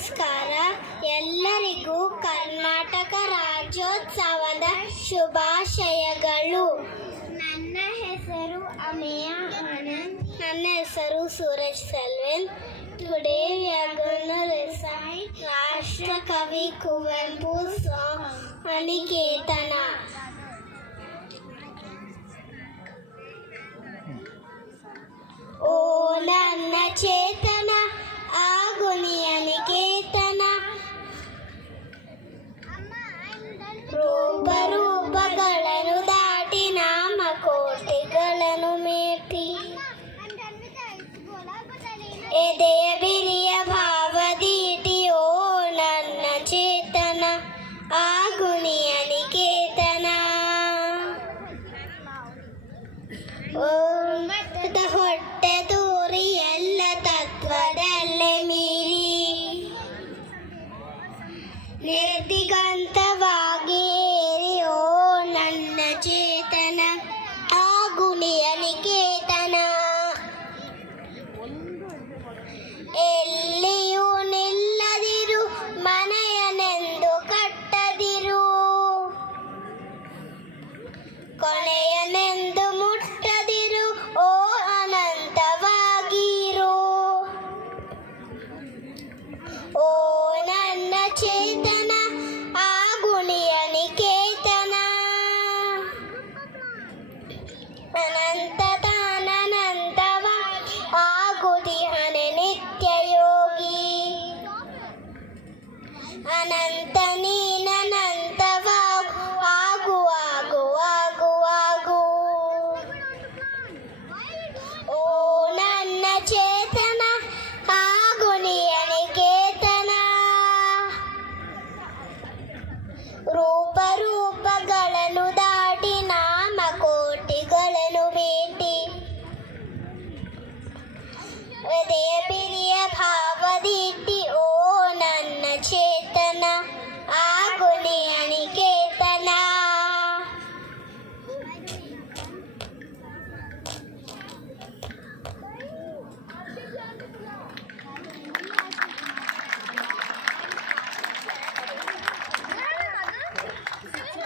ನಮಸ್ಕಾರ. ಎಲ್ಲರಿಗೂ ಕರ್ನಾಟಕ ರಾಜ್ಯೋತ್ಸವದ ಶುಭಾಶಯಗಳು. ನನ್ನ ಹೆಸರು ಅಮೇಯ ಆನಂದ್. ನನ್ನ ಹೆಸರು Suraj ಸೆಲ್ವೆನ್. Today we are going to recite ರಾಷ್ಟ್ರಕವಿ ಕುವೆಂಪು song ಅನಿಕೇತನ. ಓ ನನ್ನ ಚೇತನ ಆಗುನಿ ಅನಿಕೇತನ, ರೂಪಗಳನ್ನು ದಾಟಿ ನಾಮಕೋಟಿಗಳನ್ನು ಮೇಟಿ, ಎದೆಯ ಬಿರಿಯ ಭಾವದೀಟಿ. ಓ ನನ್ನ ಚೇತನ ಆಗುನಿ ಅನಿಕೇತನ. ಓ ಹೊಟ್ಟೆ ತೂರಿ ಎಲ್ಲ ತತ್ವದಲ್ಲೇ ಮೀರಿ, ನಿರ್ದಿಗಂತವಾಗಿ ಏರಿ. ಓ ನನ್ನ ಚೇತನ ಆಗುನಿ ಅನಿಕೇತನ. ಎಲ್ಲಿಯೂ ನಿಲ್ಲದಿರು, ಮನೆಯನೆಂದು ಕಟ್ಟದಿರು, ಕೊನೆಯನೆಂದು ಮುಟ್ಟದಿರು. ಓ ಅನಂತವಾಗಿರು. ಓ